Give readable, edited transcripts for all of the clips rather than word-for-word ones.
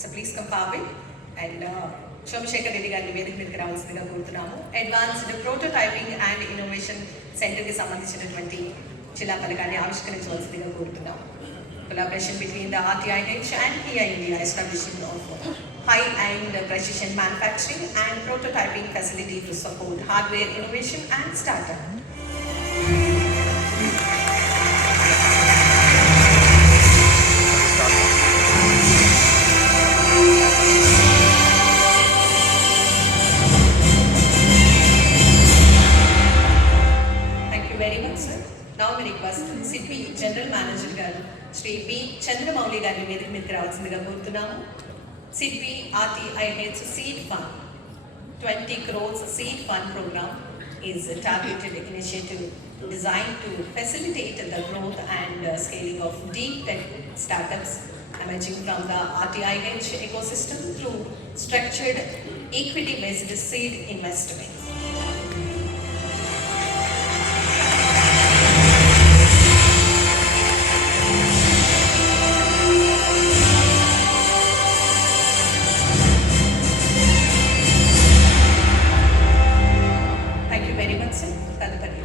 So please come forward and Somashekar Reddy గారిని వేదిక మీదకి రావాల్సిందిగా కోరుతున్నాము. అడ్వాన్స్డ్ ప్రోటోటైపింగ్ అండ్ ఇన్నోవేషన్ సెంటర్కి సంబంధించినటువంటి శిలాఫలకాన్ని ఆవిష్కరించవలసిందిగా కోరుతున్నాము. Collaboration between the RTIH and Kia India, establishing of high-end precision manufacturing and prototyping facility to support hardware innovation and startup. Now we request City General Manager garu Shri B. Chandramouli garu వేదిక మీదకి రావాల్సిందిగా కోరుతున్నాము. City RTIH Seed Fund 20 crores Seed Fund program is a targeted initiative designed to facilitate the growth and scaling of deep tech startups emerging from the RTIH ecosystem through structured equity-based seed investment.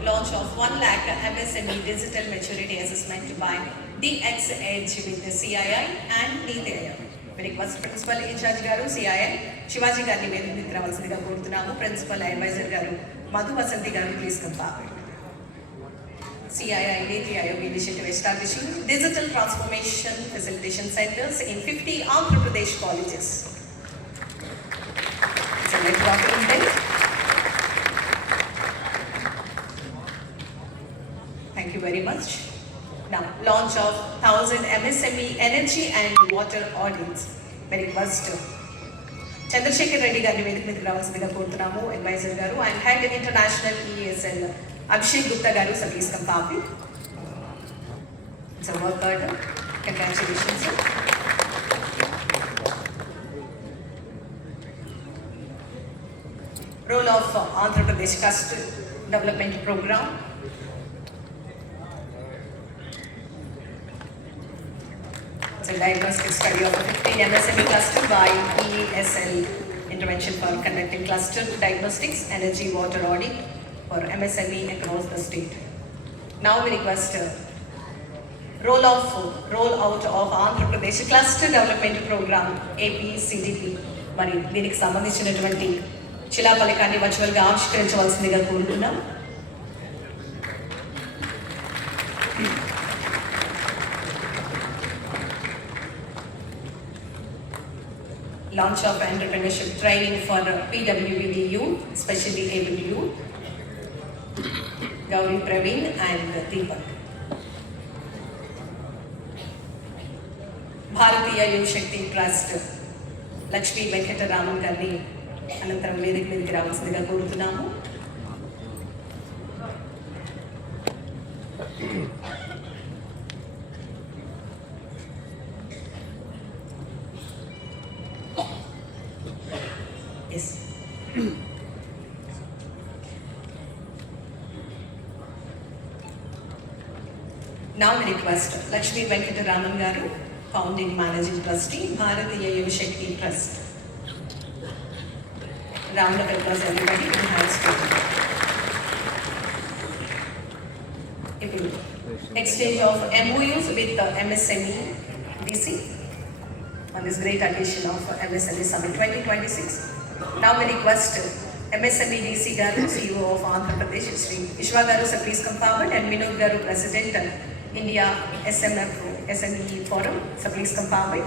Launch of 1 lakh MSME digital maturity assessment by DX Edge with the CII and NITI Aayog. We request Principal Incharge garu CII Shivaji garu వేదిక మీదకి రావాల్సిందిగా కోరుతున్నాము. Principal Advisor garu Madhu Vasanti garu please come forward. CII NITI Aayog initiative establishing digital transformation facilitation centers in 50 Andhra Pradesh colleges. It's a letter of intent. Thank you very much. Now, launch of 1000 MSME energy and water audits. Very request Chandrasekhar Reddy garu వేదిక మీదకి రావాల్సిందిగా కోరుతున్నాము. Advisor garu and Head International ESL Abhishek Gupta garu so please come forward. It's a work order. Congratulations, sir. Role of Andhra Pradesh Cluster Development Program. It's a diagnostic study of a 15 MSME cluster by ESL intervention for conducting cluster diagnostics, energy, water audit for MSME across the state. Now we request roll out of Andhra Pradesh Cluster Development Program APCDP. మరి దీనికి సంబంధించినటువంటి శిలాఫలకాన్ని వర్చువల్గా ఆవిష్కరించవలసిందిగా కోరుతున్నాం. Launch of entrepreneurship training for PWD youth, especially able youth, Gauri Praveen and Deepak. Bharatiya Yuv Shakti Trust Lakshmi Venkataraman గారిని అనంతరం వేదిక మీదకి రావాల్సిందిగా కోరుతున్నాము. Yes. Now we request Lakshmi Venkataraman garu, founding managing trustee, Bharatiya Yuv Shakti Trust. Round of applause everybody who has spoken. Exchange of MOUs with the MSME DC on this great occasion of MSME Summit 2026. Now we request MSME DC garu, CEO of Andhra Pradesh, Shri Ishwa garu, so please come forward, and Vinod garu, President India SME Forum, so please come forward.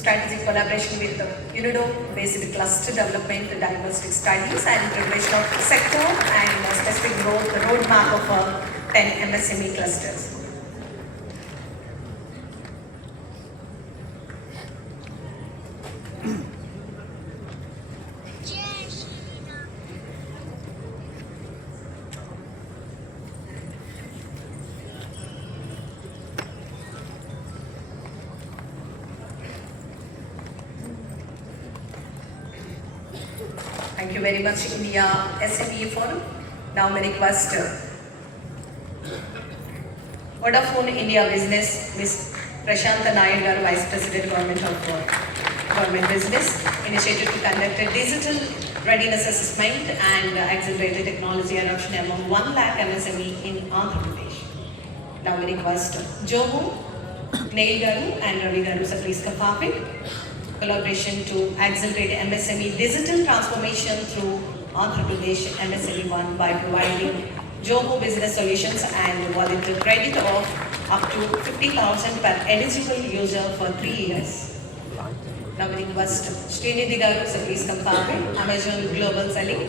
Strategic collaboration with UNIDO based cluster development, diagnostic studies and preparation of sector and specific growth roadmap of 10 MSME clusters. Thank you very much, India SME Forum. Now we request Vodafone India Business, Ms. Prashanta Nair, Vice President, Government of government business initiative to conduct a digital readiness assessment and accelerated technology adoption among 1 lakh MSME in Andhra Pradesh. Now we request Jomo, Neil Garu and Ravi Garu, so please come forward. Collaboration to accelerate MSME digital transformation through Andhra Pradesh MSME One by providing Jomo business solutions and volunteer credit of up to 50,000 per eligible user for 3 years. Now we request Srinidhi Garu, so please come forward. Amazon Global Selling,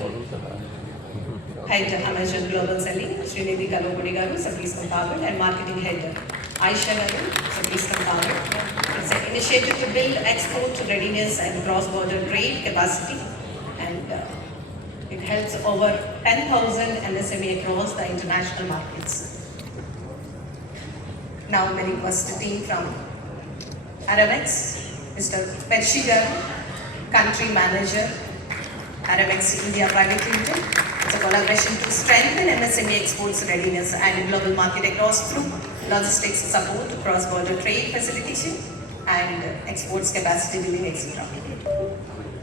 Head Amazon Global Selling, Srinidhi Kalopudi Garu, so please come forward, and Marketing Head Aisha Garu, so please come forward. It's an initiative to build export readiness and cross-border trade capacity, and it helps over 10,000 MSME across the international markets. Now we request the team from Aramex, Mr. Pershi Garu, Country Manager, Aramex India Private Limited. It's a collaboration to strengthen MSME exports readiness and global market across through logistics support, cross-border trade facilitation, and exports capacity building, etc.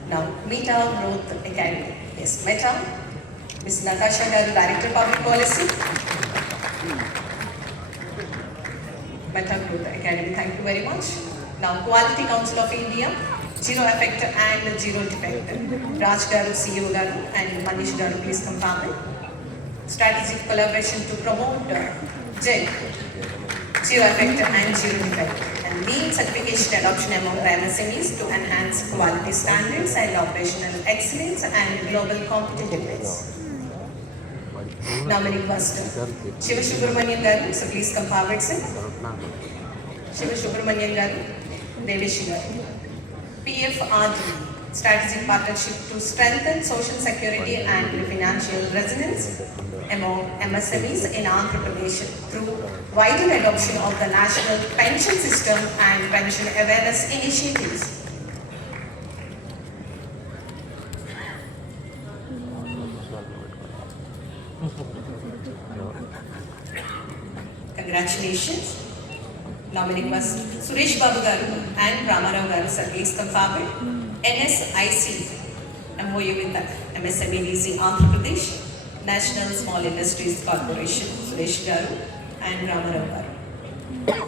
Now, Meta Growth Academy. Yes, Meta. Ms. Natasha Garu, Director Public Policy. Meta Growth Academy, thank you very much. Now, Quality Council of India, Zero Effect and Zero Defect. Raj Garu, CEO Garu, and Manish Garu, please come forward. Strategic collaboration to promote GED, Zero Effect and Zero Defect, and lean certification adoption among the MSMEs to enhance quality standards and operational excellence and global competitiveness. Now, we request Shiva Subramanian Garu, so please come forward, sir. Shiva Subramanian Garu, Deveshi Garu. PFRD, strategic partnership to strengthen social security and financial resilience among MSMEs in Andhra Pradesh through wider adoption of the national pension system and pension awareness initiatives. Congratulations. Now we request Suresh Babu Garu and Ramarao Garu, sir, please come forward. NSIC, MOU with the MSMEDC Andhra Pradesh, National Small Industries Corporation, Suresh Garu and Ramarao Garu.